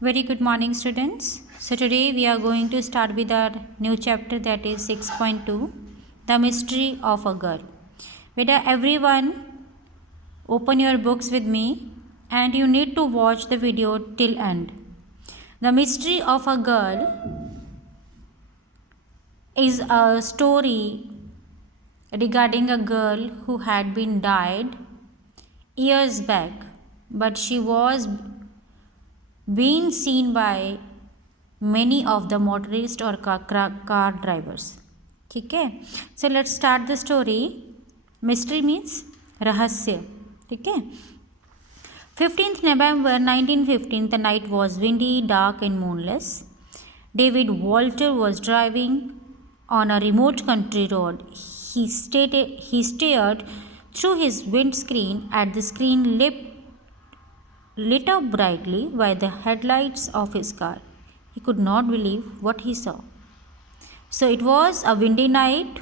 Very good morning, students. So, today we are going to start with our new chapter, that is 6.2, The Mystery of a Girl. Beta, everyone, open your books with me and you need to watch the video till end. The Mystery of a Girl is a story regarding a girl who had been died years back, but she was being seen by many of the motorists or car drivers. ठीक है, so let's start the story. Mystery means रहस्य. ठीक है. 15th November 1915, the night was windy, dark and moonless. David Walter was driving on a remote country road. He stared through his windscreen at the screen lit up brightly by the headlights of his car. He could not believe what he saw. So it was a windy night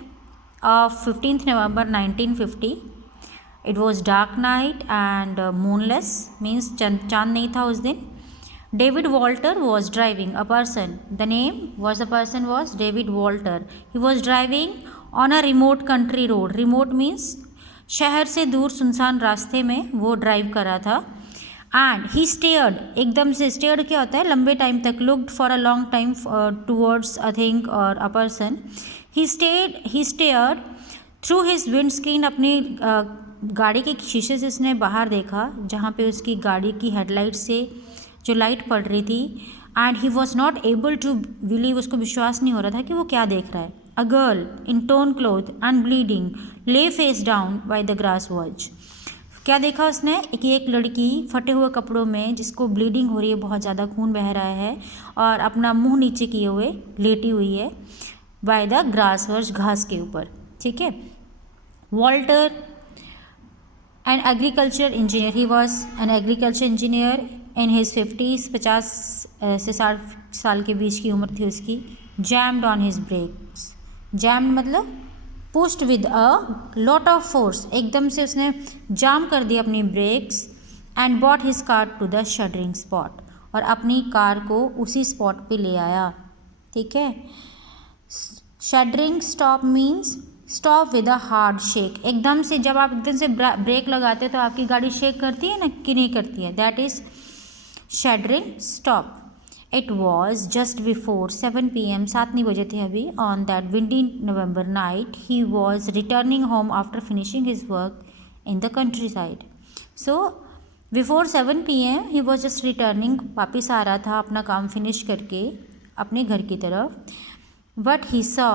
of 15th November 1950. It was dark night and moonless, means चांद नहीं था उस दिन. David Walter was driving a person. The name was the person was David Walter. He was driving on a remote country road. Remote means शहर से दूर सुनसान रास्ते में वो ड्राइव कर रहा था. एंड ही स्टेयर्ड, एकदम से स्टेयर्ड क्या होता है, लंबे टाइम तक, looked for a long time towards a thing और a person. He stared through his windscreen, अपनी गाड़ी के शीशे से उसने बाहर देखा जहाँ पे उसकी गाड़ी की हेडलाइट से जो लाइट पड़ रही थी. And he was not able to believe, उसको विश्वास नहीं हो रहा था कि वो क्या देख रहा है. A girl in torn cloth and bleeding lay face down by the grass watch. क्या देखा उसने कि एक लड़की फटे हुए कपड़ों में, जिसको ब्लीडिंग हो रही है, बहुत ज़्यादा खून बह रहा है और अपना मुंह नीचे किए हुए लेटी हुई है बाय द ग्रास वर्च, घास के ऊपर. ठीक है. Walter an agriculture engineer, he was an agriculture engineer in his 50s, 50 से 60 साल के बीच की उम्र थी उसकी. Jammed on his brakes. Jammed मतलब pushed with a lot of force, एकदम से उसने जाम कर दिया अपनी brakes. And bought his car to the shuddering spot, और अपनी कार को उसी स्पॉट पे ले आया. ठीक है. Shuddering stop means stop with a hard shake. एकदम से जब आप एकदम से ब्रेक लगाते हो तो आपकी गाड़ी शेक करती है ना, कि नहीं करती है, that is shuddering stop. It was just before 7 p.m. 7 नहीं बजे थे अभी. On that windy November night, he was returning home after finishing his work in the countryside. So before 7 p.m. he was just returning, वापस आ रहा था अपना काम finish करके अपने घर की तरफ. What he saw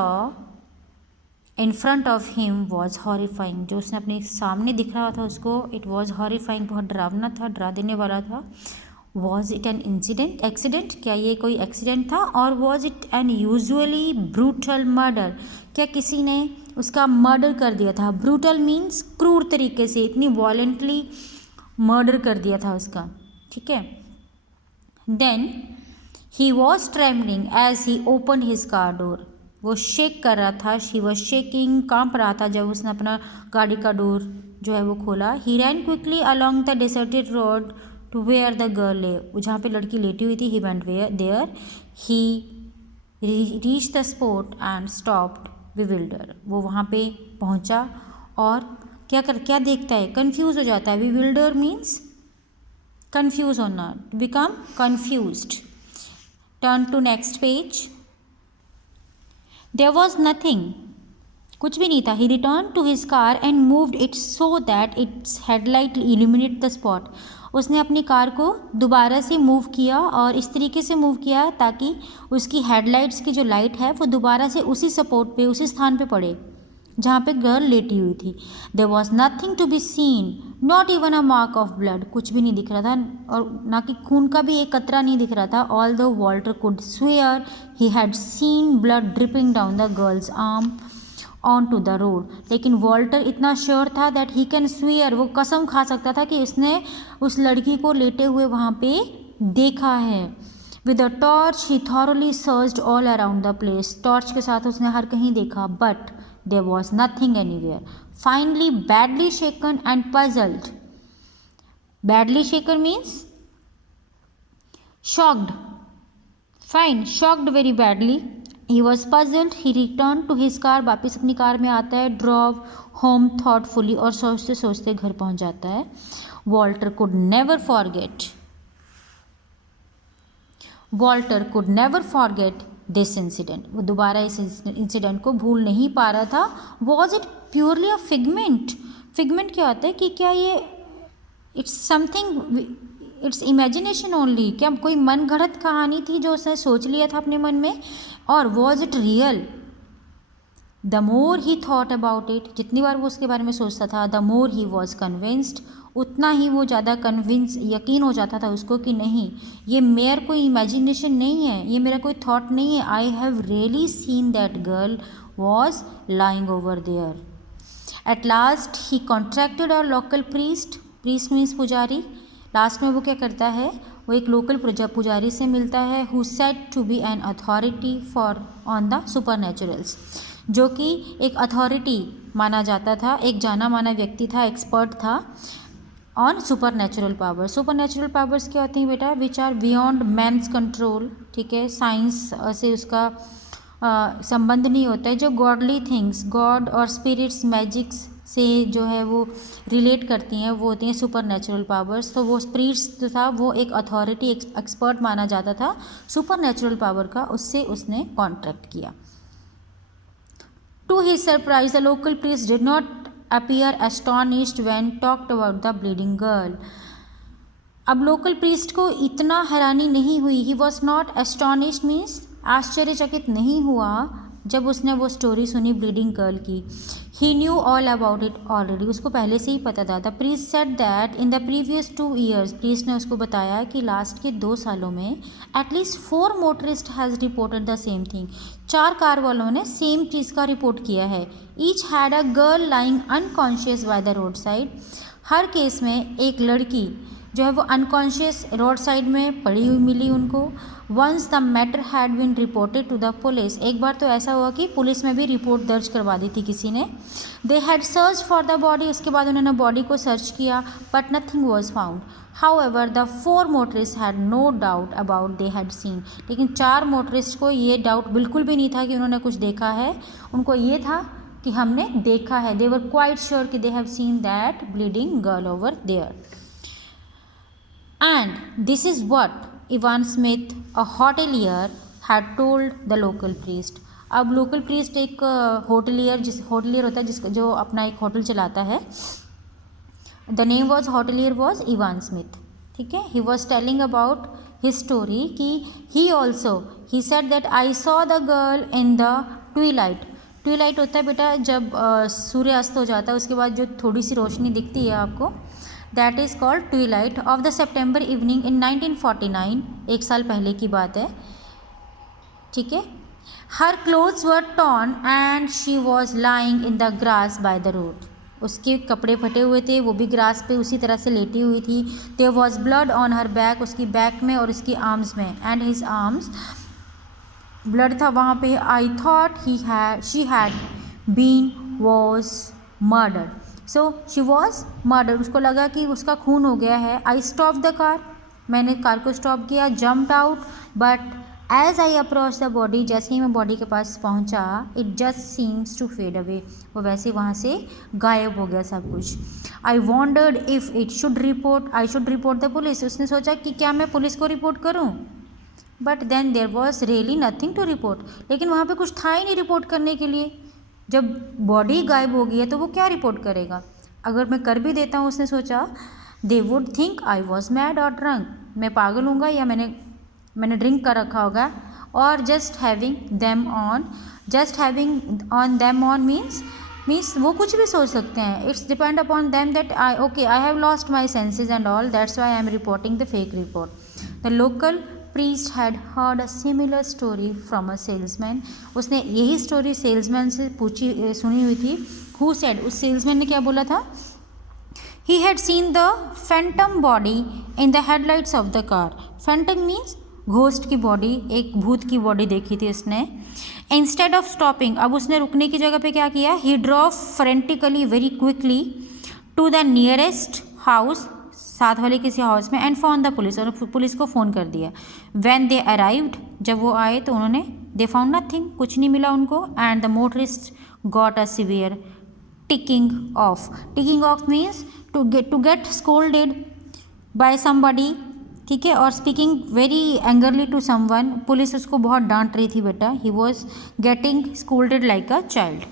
in front of him was horrifying. जो उसने अपने सामने दिख रहा था उसको, it was horrifying, बहुत डरावना था, डरा देने वाला था. Was it an incident, accident, क्या ये कोई एक्सीडेंट था? और was it an usually brutal murder, क्या किसी ने उसका मर्डर कर दिया था? ब्रूटल मीन्स क्रूर तरीके से, इतनी वॉयलेंटली मर्डर कर दिया था उसका. ठीक है. Then he was trembling as he open his car door. वो शेक कर रहा था, शी वॉज शेकिंग, कांप रहा था जब उसने अपना गाड़ी का डोर जो है वो खोला. He ran quickly along the deserted road to where the girl lay, जहाँ पे लड़की लेटी हुई थी. He went there, he reach the spot and stopped bewildered. वो वहाँ पे पहुँचा और क्या देखता है, कंफ्यूज हो जाता है. विविल्डर मीन्स कंफ्यूज होना, become confused. Turn to next page. There was nothing, कुछ भी नहीं था. He return to his car and moved it so that its headlight illuminate the spot. उसने अपनी कार को दोबारा से मूव किया और इस तरीके से मूव किया ताकि उसकी हेडलाइट्स की जो लाइट है वो दोबारा से उसी सपोर्ट पे, उसी स्थान पे पड़े जहाँ पे गर्ल लेटी हुई थी. There was nothing to be seen, not even a mark of blood. कुछ भी नहीं दिख रहा था और ना कि खून का भी एक कतरा नहीं दिख रहा था. All the Walter could swear he had seen blood dripping down the girl's arm on to the road. लेकिन वॉल्टर इतना श्योर था दैट ही कैन स्वेयर, वो कसम खा सकता था कि उसने उस लड़की को लेटे हुए वहाँ पे देखा है. With a torch he thoroughly searched all around the place. Torch के साथ उसने हर कहीं देखा, but there was nothing anywhere. Finally badly shaken and puzzled. Badly shaken means shocked, fine, shocked very badly. He was puzzled. He returned to his car. वापस अपनी car में आता है. Drove home thoughtfully और सोचते सोचते घर पहुंच जाता है. Walter could never forget this incident. वो दोबारा इस इंसिडेंट को भूल नहीं पा रहा था. Was it purely a figment? Figment क्या होता है कि क्या ये इट्स इमेजिनेशन ओनली, क्या कोई मन गढ़ंत कहानी थी जो उसने सोच लिया था अपने मन में, और was it real? The more he thought about it, जितनी बार वो उसके बारे में सोचता था, the more he was convinced, उतना ही वो ज़्यादा यकीन हो जाता था उसको कि नहीं, ये मेरा कोई इमेजिनेशन नहीं है, ये मेरा कोई थॉट नहीं है. I have really seen that girl was lying over there. At last he contracted a local priest means पुजारी. लास्ट में वो क्या करता है, वो एक लोकल पुजारी से मिलता है, who said to be an authority for on the supernaturals, जो कि एक अथॉरिटी माना जाता था, एक जाना माना व्यक्ति था, एक्सपर्ट था on supernatural powers. Supernatural powers क्या होते हैं बेटा? Which are beyond man's control. ठीक है, साइंस से उसका संबंध नहीं होता है. जो गॉडली थिंग्स, गॉड और स्पिरिट्स, मैजिक्स से जो है वो रिलेट करती हैं, वो होती हैं सुपरनेचुरल पावर्स. तो वो स्पिरिट्स जो था वो एक अथॉरिटी, एक्सपर्ट माना जाता था सुपरनेचुरल पावर का, उससे उसने कॉन्ट्रैक्ट किया. To his surprise the local priest did not appear astonished when talked about the bleeding girl. अब लोकल प्रीस्ट को इतना हैरानी नहीं हुई. He was not astonished means आश्चर्यचकित नहीं हुआ जब उसने वो स्टोरी सुनी ब्लीडिंग गर्ल की. He knew all about it already, उसको पहले से ही पता था. The priest said that in the previous 2 years, priest ने उसको बताया कि लास्ट के 2 सालों में at least 4 motorist has reported the same thing. 4 car वालों ने सेम चीज़ का रिपोर्ट किया है. Each had a girl lying unconscious by the road side. हर केस में एक लड़की जो है वो अनकॉन्शियस रोड साइड में पड़ी हुई मिली उनको. Once the matter had been reported to the police, एक बार तो ऐसा हुआ कि पुलिस में भी रिपोर्ट दर्ज करवा दी थी किसी ने. They had search for the body, उसके बाद उन्होंने बॉडी को सर्च किया, but nothing was found. However the 4 motorist had no doubt about they had seen, लेकिन 4 मोटरिस्ट को ये डाउट बिल्कुल भी नहीं था कि उन्होंने कुछ देखा है. उनको ये था कि हमने देखा है. दे वर क्वाइट श्योर कि they have seen that bleeding girl over there. And this is what Ivan Smith, a hotelier, had told the local priest. अब लोकल प्रीस्ट एक होटलियर होता है जिसका जो अपना एक होटल चलाता है. The name was hotelier was Ivan Smith. ठीक है, he was telling about his story कि he said that I saw the girl in the twilight. Twilight होता है बेटा जब सूर्यास्त हो जाता है, उसके बाद जो थोड़ी सी रोशनी दिखती है आपको, that is called Twilight of the September evening in 1949. 1 साल पहले की बात है. ठीक है. हर clothes were torn and she was lying in the grass bye the road. उसके कपड़े फटे हुए थे, वो भी ग्रास पे उसी तरह से लेटी हुई थी. There was blood on her back, उसकी बैक में और उसकी आर्म्स में, एंड हिज आर्म्स, ब्लड था वहाँ पे. I thought she had been was murdered. So she was murder, उसको लगा कि उसका खून हो गया है. आई स्टॉप द कार, मैंने कार को स्टॉप किया. Jumped out, but as I approach the body, जैसे ही मैं बॉडी के पास पहुंचा, it just seems to fade away, वो वैसे वहाँ से गायब हो गया सब कुछ. I wondered if I should report the police. उसने सोचा कि क्या मैं पुलिस को रिपोर्ट करूँ, but then there was really nothing to report. लेकिन वहाँ पे कुछ था ही नहीं रिपोर्ट करने के लिए. जब बॉडी गायब हो गई है तो वो क्या रिपोर्ट करेगा. अगर मैं कर भी देता हूँ, उसने सोचा, they would think I was mad और ड्रंक, मैं पागल हूँगा या मैंने ड्रिंक कर रखा होगा. और just having them on means वो कुछ भी सोच सकते हैं. It's depend upon them that I have lost my senses and all, that's why I am reporting the fake report. The local priest had heard a similar story from a salesman. उसने यही story salesman से सुनी हुई थी. Who said, उस salesman ने क्या बोला था, he had seen the phantom body in the headlights of the car. Phantom means ghost की बॉडी, एक भूत की बॉडी देखी थी उसने. Instead of stopping, अब उसने रुकने की जगह पे क्या किया, he drove frantically very quickly to the nearest house साथ वाले किसी हाउस में, एंड फोन द पुलिस, और पुलिस को फ़ोन कर दिया। व्हेन दे अराइव्ड, जब वो आए तो उन्होंने दे फाउंड नथिंग, कुछ नहीं मिला उनको, and the motorist got a severe ticking off. Ticking off means to get scolded by somebody, ठीक है, और speaking very angrily to someone, police उसको बहुत डांट रही थी बेटा, he was getting scolded like a child.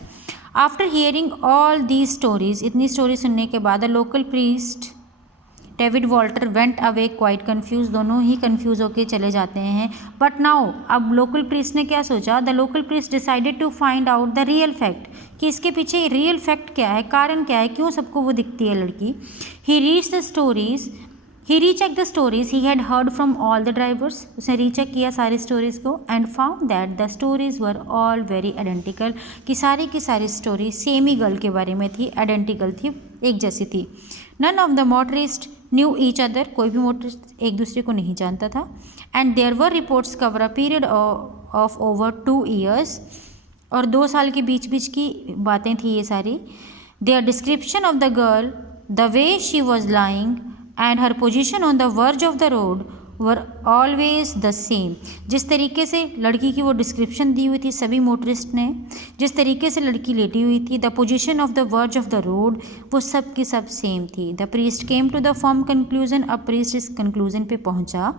After hearing all these stories, इतनी स्टोरी सुनने के बाद the local priest David Walter went away quite confuse, दोनों ही कन्फ्यूज होके चले जाते हैं। बट नाउ, अब लोकल प्रीस्ट ने क्या सोचा, the local priest decided to find out the real fact, कि इसके पीछे रियल फैक्ट क्या है, कारण क्या है, क्यों सबको वो दिखती है लड़की। He recheck the stories he had heard from all the drivers, उसने रीचेक किया सारी स्टोरीज को, and found that the stories were all very identical, कि सारी की सारी स्टोरी सेम ही गर्ल के बारे में थी, आइडेंटिकल थी, एक जैसी थी। None of the motorist knew each other, कोई भी मोटरिस्ट एक दूसरे को नहीं जानता था। And there were reports cover a period of over 2 years, और 2 साल के बीच बीच की बातें थी ये सारी। There description of the girl, the way she was lying and her position on the verge of the road were always the same. जिस तरीके से लड़की की वो डिस्क्रिप्शन दी हुई थी सभी मोटरिस्ट ने, जिस तरीके से लड़की लेटी हुई थी, the position of the verge of the road, वो सब की सब सेम थी। The priest came to the firm conclusion, अब प्रीस्ट इस कंक्लूजन पे पहुंचा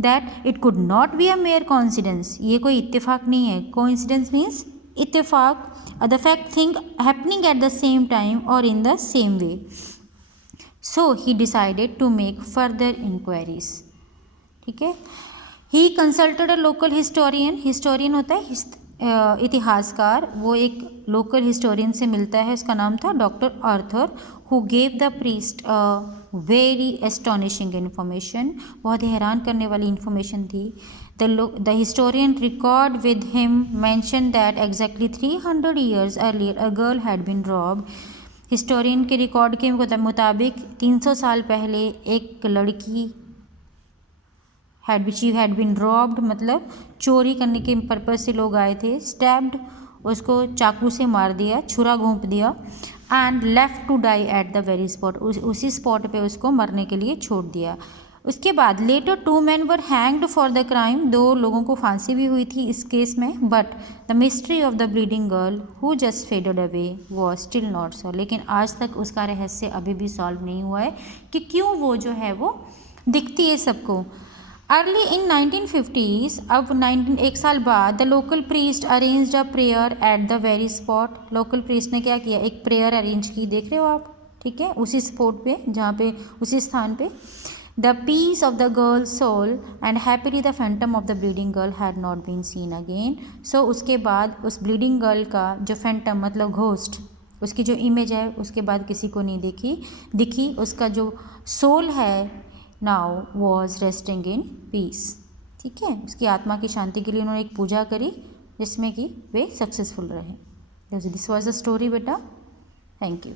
that it could not be a mere coincidence, ये कोई इत्तेफाक नहीं है। कोइंसिडेंस मीन्स इत्तेफाक, the fact thing happening at the same time और in the same way. So he decided to make further inquiries, ठीक है। ही consulted a local historian, historian होता है इतिहासकार, वो एक लोकल हिस्टोरियन से मिलता है, उसका नाम था doctor Arthur, who gave the priest a very astonishing information, बहुत ही हैरान करने वाली इन्फॉर्मेशन थी। The historian record with him mention that exactly 300 years earlier a girl had been robbed. Historian के रिकॉर्ड के मुताबिक 300 साल पहले एक लड़की हैड बीन रॉब्ड, मतलब चोरी करने के पर्पज़ से लोग आए थे, स्टैब्ड, उसको चाकू से मार दिया, छुरा घोंप दिया, and left to die at the very spot, उसी स्पॉट पे उसको मरने के लिए छोड़ दिया। उसके बाद later 2 men were hanged for the crime, 2 लोगों को फांसी भी हुई थी इस केस में। But the mystery of the bleeding girl who just faded away was still not solve, लेकिन आज तक उसका रहस्य अभी भी सॉल्व नहीं हुआ है कि क्यों वो जो है वो दिखती है सबको। अर्ली इन 1950s, अब 1 साल बाद, the local priest arranged a prayer eight the very spot, local priest ने क्या किया, एक प्रेयर अरेंज की, देख रहे हो आप, ठीक है, उसी स्पॉट पे, जहाँ पे, उसी स्थान पे। The peace of the girl's soul and happily the phantom of the bleeding girl had not been seen again. So उसके बाद उस ब्लीडिंग गर्ल का जो फैंटम मतलब घोस्ट, उसकी जो इमेज है उसके बाद किसी को नहीं दिखी, उसका जो सोल है now was resting in peace, ठीक है, उसकी आत्मा की शांति के लिए उन्होंने एक पूजा करी जिसमें कि वे सक्सेसफुल रहे। दिस वॉज द स्टोरी बेटा, थैंक यू।